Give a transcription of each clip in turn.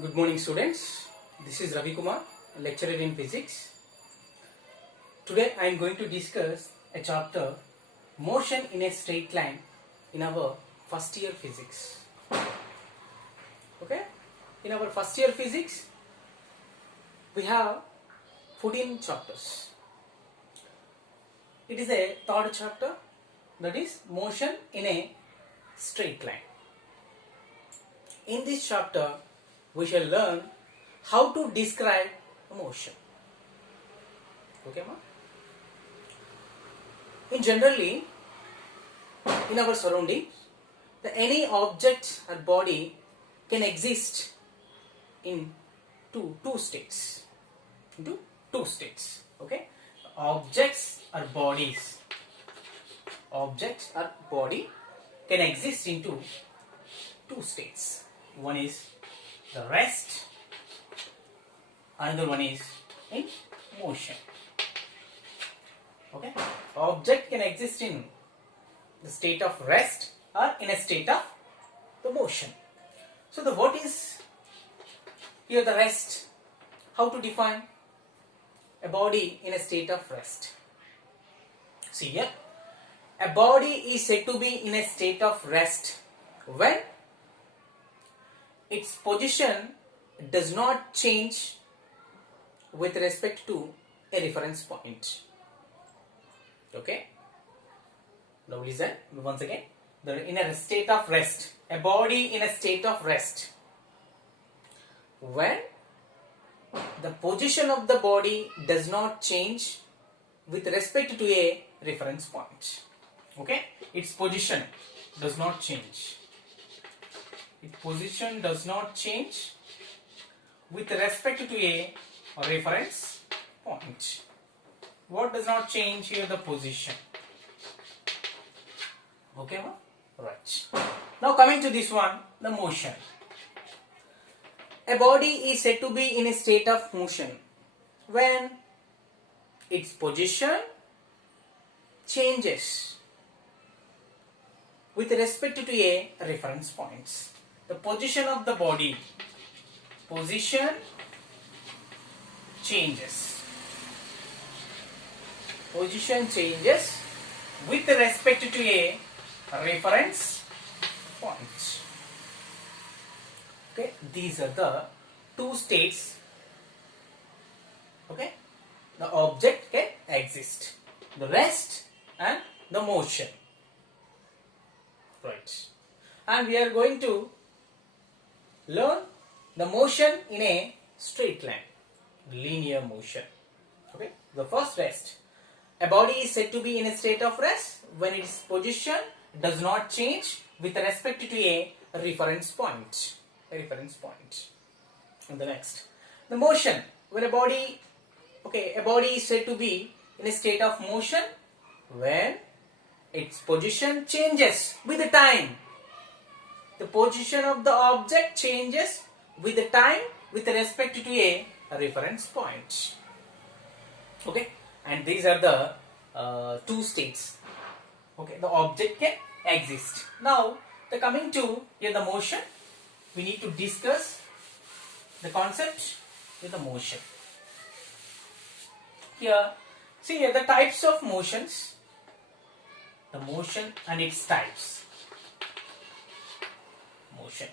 Good morning, students. This is Ravi Kumar, lecturer in physics. Today I am going to discuss a chapter, motion in a straight line, in our first year physics. Okay? In our first year physics, we have 14 chapters. It is a third chapter, that is motion in a straight line. In this chapter, we shall learn how to describe motion. Okay, ma? Generally, in our surroundings, any object or body can exist in two states. Into two states. Okay, objects or bodies. Objects or body can exist into two states. One is the rest, another one is in motion. Okay, object can exist in the state of rest or in a state of the motion. So what is here the rest? How to define a body in a state of rest? See here, a body is said to be in a state of rest when its position does not change with respect to a reference point. Okay? Now listen once again. In a state of rest, a body in a state of rest, when the position of the body does not change with respect to a reference point. Okay? Its position does not change. Its position does not change with respect to a reference point. What does not change here? The position. Okay, right. Now coming to this one, the motion. A body is said to be in a state of motion when its position changes with respect to a reference point. The position of the body, position changes. Position changes with respect to a reference point. Okay, these are the two states. Okay, the object can exist, the rest and the motion. Right, and we are going to learn the motion in a straight line, linear motion. Okay, the first rest. A body is said to be in a state of rest when its position does not change with respect to a reference point. And the next, the motion. When a body is said to be in a state of motion when its position changes with the time. The position of the object changes with the time with respect to a reference point. Okay, and these are the two states. Okay, the object can exist. Now, coming to here the motion, we need to discuss the concept with the motion. Here, see here the types of motions, the motion and its types. Motion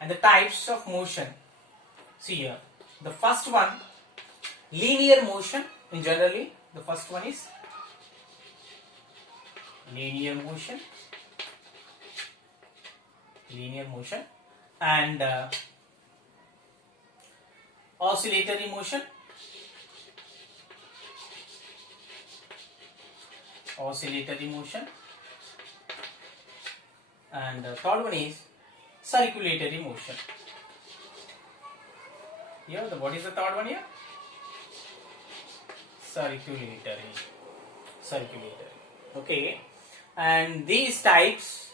and the types of motion. See here, the first one, linear motion. In generally, the first one is linear motion, and oscillatory motion, and the third one is circulatory motion. Here, what is the third one here? Circulatory. Okay, and these types,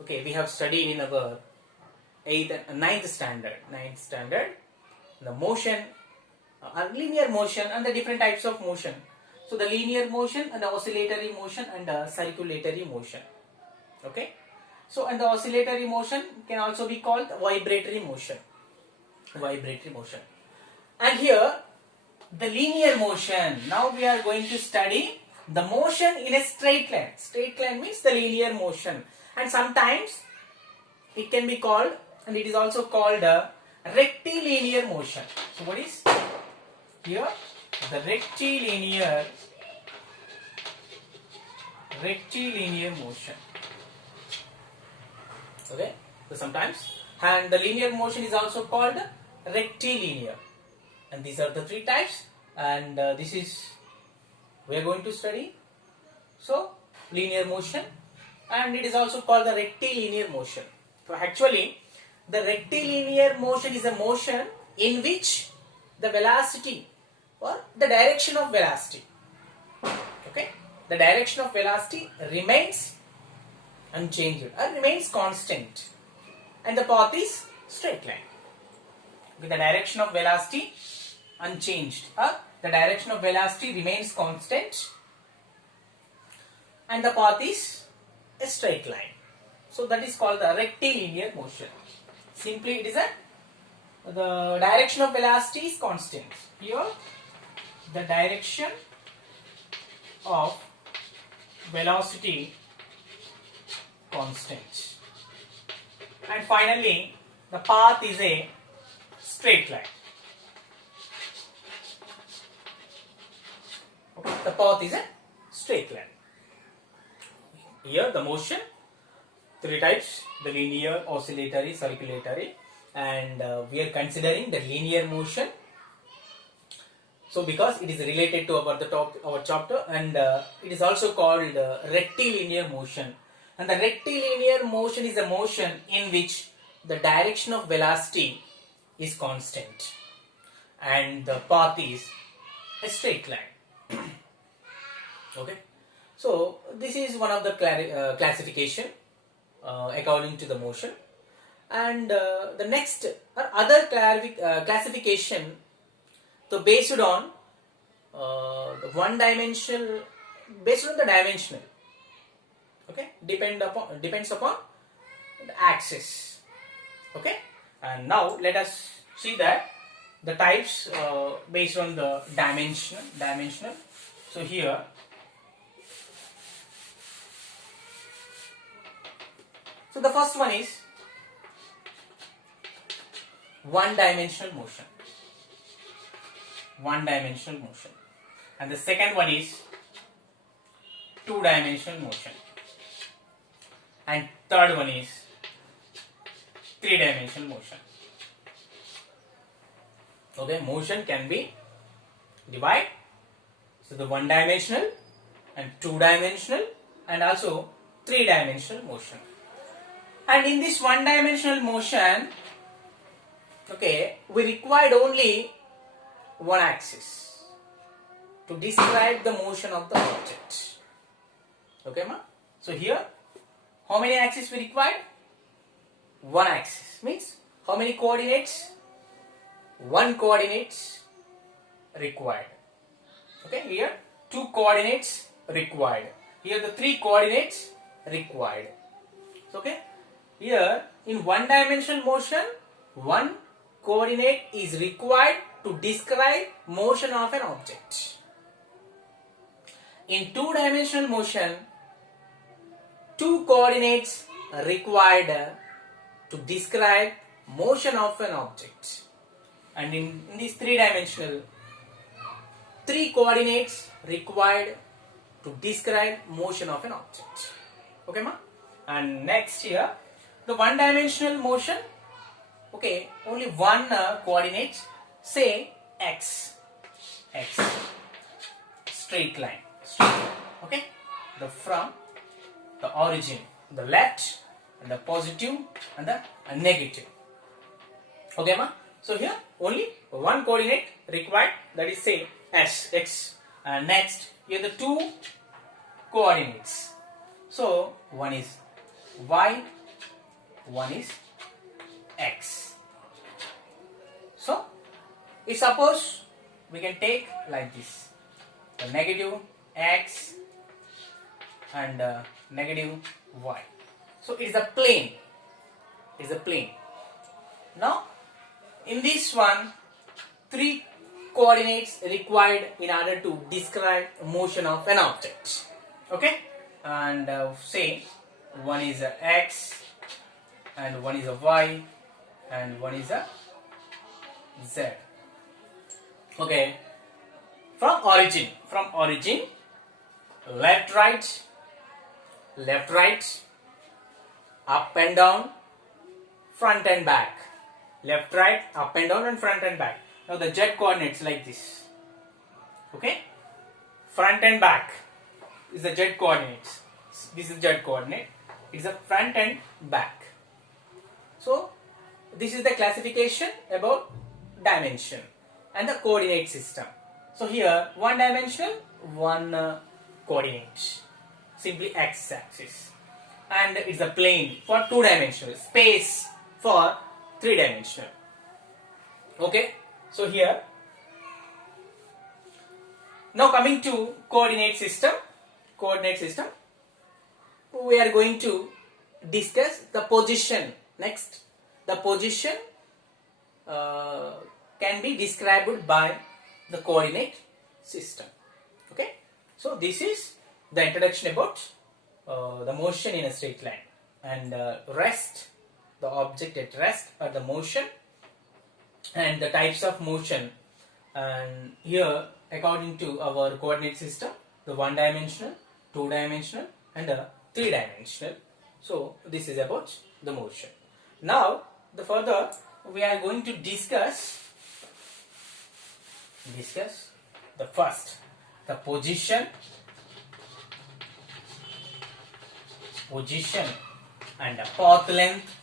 okay, we have studied in our 8th and 9th standard, the motion, linear motion and the different types of motion. So the linear motion and the oscillatory motion and the circulatory motion. Okay, So, and the oscillatory motion can also be called vibratory motion. vibratory motion. And here the linear motion. Now we are going to study the motion in a straight line. Straight line means the linear motion, and sometimes it can be called, and it is also called a rectilinear motion. So what is here? The rectilinear motion. Okay, so sometimes, and the linear motion is also called rectilinear, and these are the three types, and this is we are going to study. So linear motion, and it is also called the rectilinear motion. So actually the rectilinear motion is a motion in which the velocity or the direction of velocity, okay, the direction of velocity remains unchanged or remains constant, and the path is straight line. Okay, the direction of velocity unchanged or the direction of velocity remains constant, and the path is a straight line. So that is called the rectilinear motion. Simply it is the direction of velocity is constant. Here the direction of velocity constant, and finally the path is a straight line. Okay, the path is a straight line. Here the motion, three types: the linear, oscillatory, circulatory, and we are considering the linear motion. So because it is related to our chapter, and it is also called rectilinear motion. And the rectilinear motion is a motion in which the direction of velocity is constant and the path is a straight line. Okay, so this is one of the classification according to the motion, and the next or other classification, so based on the one dimensional, based on the dimensional, okay, depends upon the axis. Okay, and now let us see that the types based on the dimensional. So here so the first one is one dimensional motion, and the second one is two dimensional motion, and third one is three dimensional motion. Okay, motion can be divided, so the one dimensional and two dimensional and also three dimensional motion. And in this one dimensional motion, okay, we required only one axis to describe the motion of the object. Okay, ma? So here, how many axes we required? One axis means how many coordinates? One coordinates required. Okay, here two coordinates required. Here the three coordinates required. Okay, here in one dimensional motion, one coordinate is required to describe motion of an object. In two dimensional motion, two coordinates are required to describe motion of an object, and in this three dimensional, three coordinates required to describe motion of an object. Okay, ma? And next here, the one dimensional motion, okay, only one coordinate, say x, straight line, okay, the from the origin, the left and the positive and the negative. Okay, ma? So here only one coordinate required, that is say x, and next here the two coordinates. So one is y, one is x. So if suppose we can take like this, the negative x and negative y. So it is a plane. Now In this one, three coordinates required in order to describe motion of an object. Okay, and say one is a x, and one is a y, and one is a z. Okay, from origin, left right, up and down, front and back, left right, up and down, and front and back. Now the z coordinates like this. Okay, front and back is the z coordinates. This is z coordinate. It's the front and back. So this is the classification about dimension and the coordinate system. So here one dimensional, one coordinate, simply x-axis, and it's a plane for two-dimensional, space for three-dimensional. Okay, so here now coming to coordinate system, we are going to discuss the position. Next, the position can be described by the coordinate system. Okay, so this is the introduction about the motion in a straight line, and rest, the object at rest, or the motion, and the types of motion. And here, according to our coordinate system, the one-dimensional, two-dimensional, and the three-dimensional. So this is about the motion. Now the further we are going to discuss the first, the position and the path length,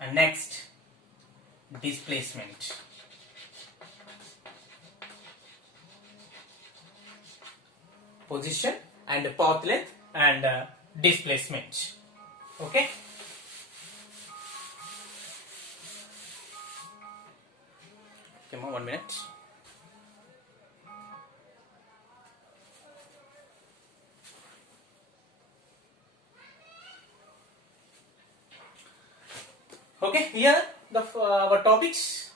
and next displacement. Position and path length and displacement. Okay. Come on, 1 minute. Okay, here our topics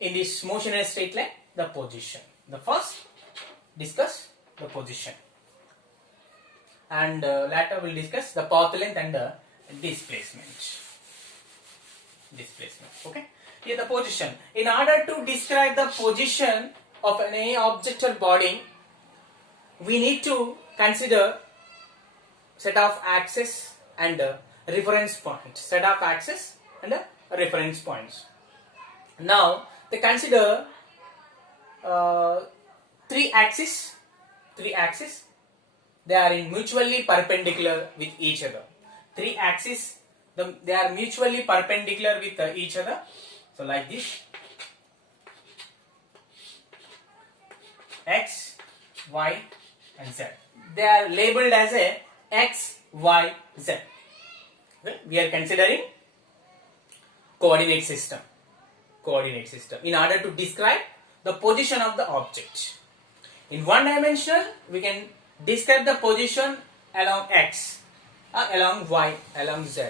in this motion in a straight line, the position. The first, discuss the position, and later we'll discuss the path length and the displacement. Okay, here the position. In order to describe the position of any object or body, we need to consider set of axis and reference points. Now they consider three axes. They are mutually perpendicular with each other. Three axes, they are mutually perpendicular with each other. So like this, x, y, and z. They are labeled as a x, y, z. Okay? We are considering coordinate system in order to describe the position of the object. In one dimensional, we can describe the position along x, along y, along z.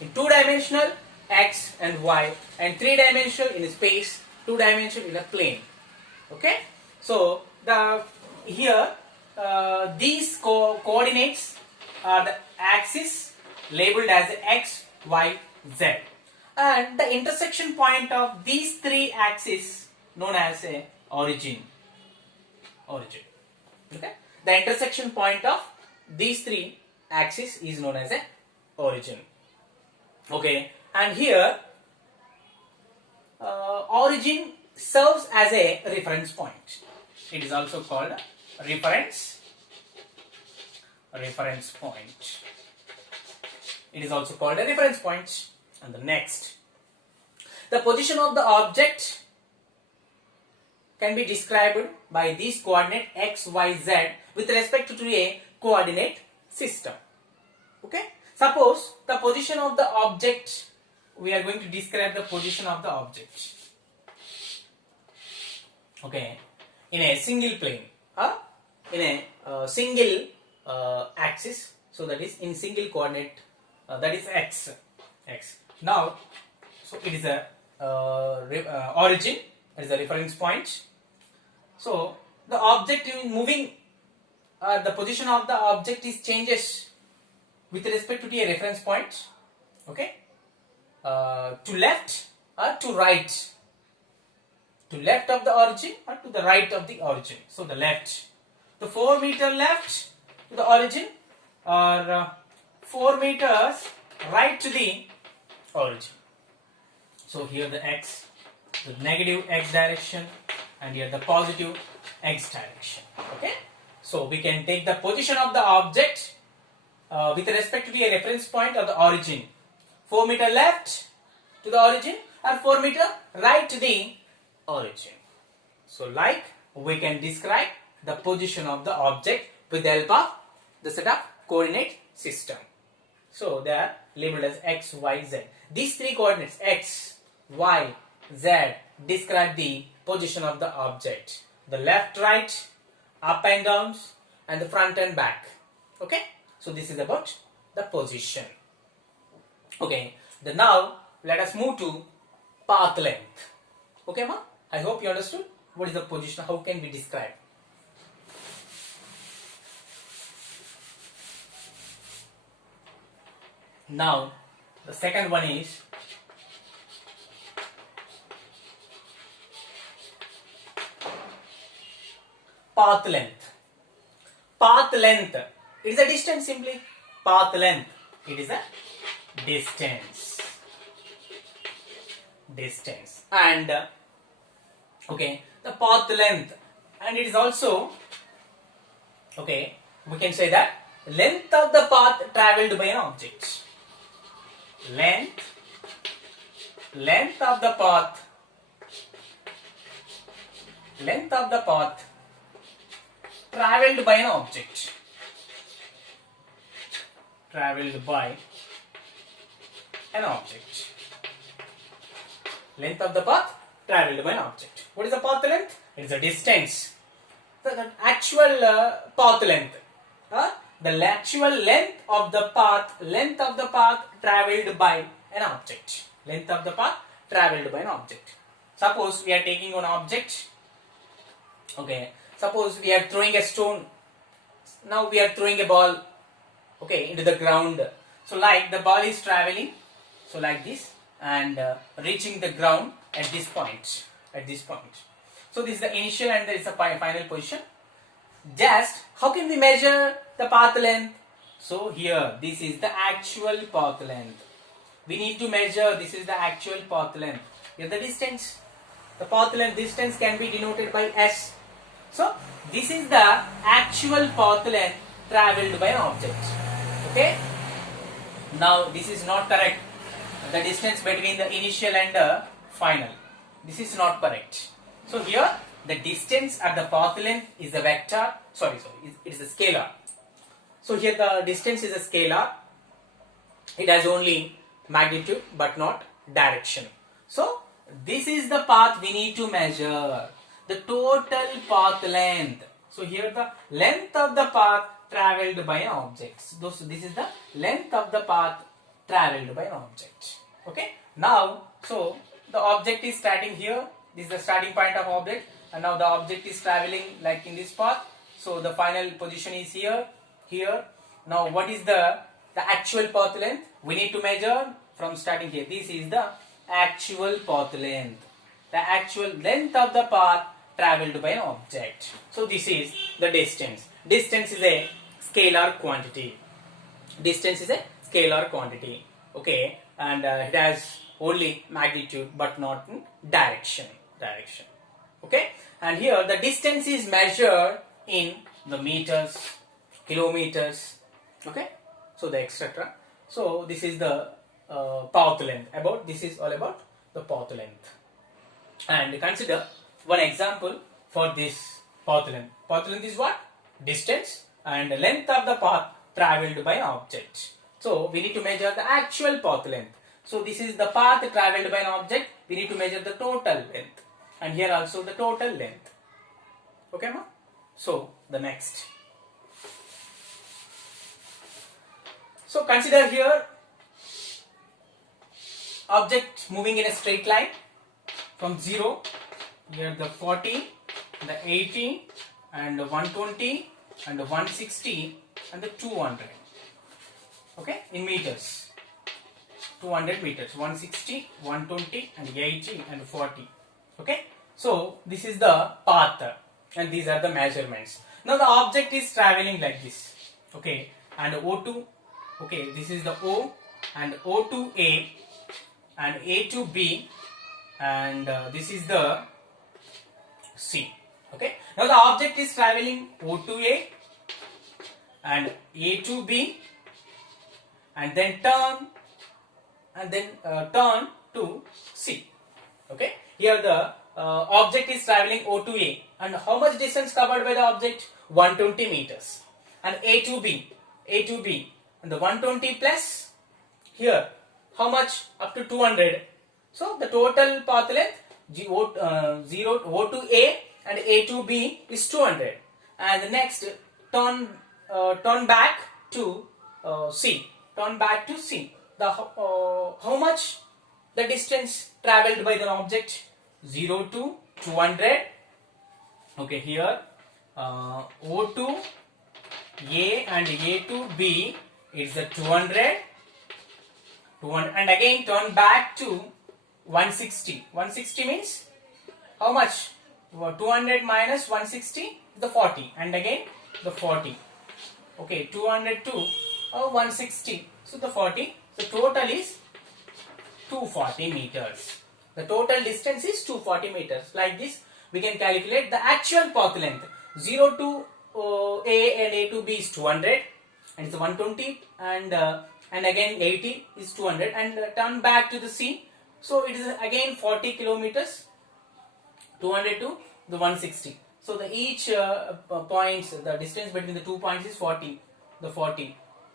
In two dimensional, x and y, and three dimensional in space, two dimensional in a plane. Okay, so these coordinates are the axis labeled as x, y, z, and the intersection point of these three axes known as a origin. Okay, the intersection point of these three axes is known as a origin. Okay, and here origin serves as a reference point. It is also called a reference point. It is also called a reference point. And the next, the position of the object can be described by these coordinate x, y, z with respect to a coordinate system. Okay, suppose the position of the object, we are going to describe the position of the object. Okay, in a single plane, in a single axis. So that is in single coordinate, that is x. Now, so it is a origin, it is a reference point. So the object is moving, the position of the object is changes with respect to the reference point. Okay, to left or to right, to left of the origin or to the right of the origin. So the left, the 4 meter left to the origin, or 4 meters right to the origin. So here the x, the negative x direction, and here the positive x direction. Okay, so we can take the position of the object with respect to the reference point of the origin. 4 meter left to the origin or 4 meter right to the origin. So like we can describe the position of the object with the help of the set of coordinate system. So they are labeled as x, y, z. These 3 coordinates x, y, z describe the position of the object. The left, right, up and downs, and the front and back. Okay, so this is about the position. Okay, then now let us move to path length. Okay, ma? I hope you understood what is the position, how can we describe. Now the second one is path length. Path length, it is a distance simply. Path length, it is a distance. And okay, the path length, and it is also, okay, we can say that length of the path travelled by an object. Length of the path travelled by an object. Length of the path travelled by an object. What is the path length? It is a distance. The actual path length. The actual length of the path travelled by an object. Length of the path travelled by an object. Suppose we are taking an object. Okay. Suppose we are throwing a stone. Now we are throwing a ball, okay, into the ground. So like the ball is travelling, so like this, and reaching the ground at this point. So this is the initial and there is the final position. Just how can we measure the path length? So here this is the actual path length. We need to measure, this is the actual path length. Here the distance. The path length distance can be denoted by s. So this is the actual path length travelled by an object. Okay. Now this is not correct. The distance between the initial and the final. This is not correct. So here the distance at the path length is a vector. It is a scalar. So here the distance is a scalar. It has only magnitude but not direction. So this is the path we need to measure. The total path length. So here the length of the path travelled by an object. So this is the length of the path travelled by an object. Okay. Now, so the object is starting here. This is the starting point of object, and now the object is travelling like in this path. So the final position is here. Now what is the actual path length? We need to measure from starting here. This is the actual path length. The actual length of the path travelled by an object. So this is the distance. Distance is a scalar quantity. Okay, and it has only magnitude but not direction. Okay, and here the distance is measured in the meters, kilometers. Okay, so the etc. So this is the path length. This is all about the path length. And consider one example for this path length. Path length is what? Distance and length of the path travelled by an object. So we need to measure the actual path length. So this is the path travelled by an object. We need to measure the total length. And here also the total length. Okay, ma? So the next. So consider here object moving in a straight line from 0, here the 40, the 80 and the 120 and the 160 and the 200, okay, in meters. 200 meters, 160, 120 and 80 and 40, okay. So this is the path and these are the measurements. Now the object is traveling like this, okay, and O2, okay, this is the O and O to A and A to B and this is the C, okay. Now the object is traveling O to A and A to B and then turn to C, okay. Here the object is traveling O to A and how much distance covered by the object? 120 meters. And A to B and the 120 plus here how much? Up to 200. So the total path length O to A and A to B is 200. And the next turn back to C. Turn back to C. The how much the distance traveled by the object? 0 to 200. Okay, here O to A and A to B is the 200 and again turn back to 160. 160 means how much? 200 minus 160 the 40 and again the 40. Okay, 200 to 160. So the 40. The total is 240 meters. The total distance is 240 meters. Like this, we can calculate the actual path length. 0 to A and A to B is 200 and it's 120 and again 80 is 200 and turn back to the C. So it is again 40 kilometers, 200 to the 160. So the each points, the distance between the 2 points is 40. The 40.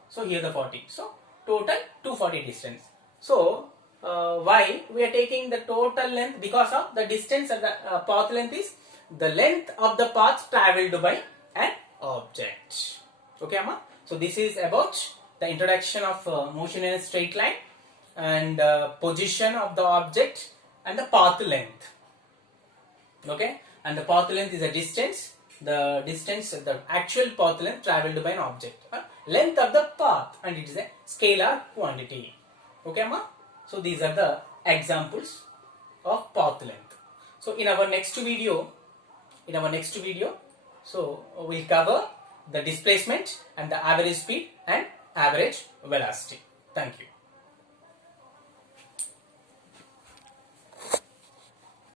So here the 40. So total 240 distance. So why we are taking the total length? Because of the distance and the path length is the length of the path travelled by an object. Okay, Amma? So this is about the introduction of motion in a straight line and position of the object and the path length. Okay, and the path length is a distance. The actual path length travelled by an object. Length of the path, and it is a scalar quantity. Okay, Amma? So these are the examples of path length. So in our next video, so we'll cover the displacement and the average speed and average velocity. Thank you.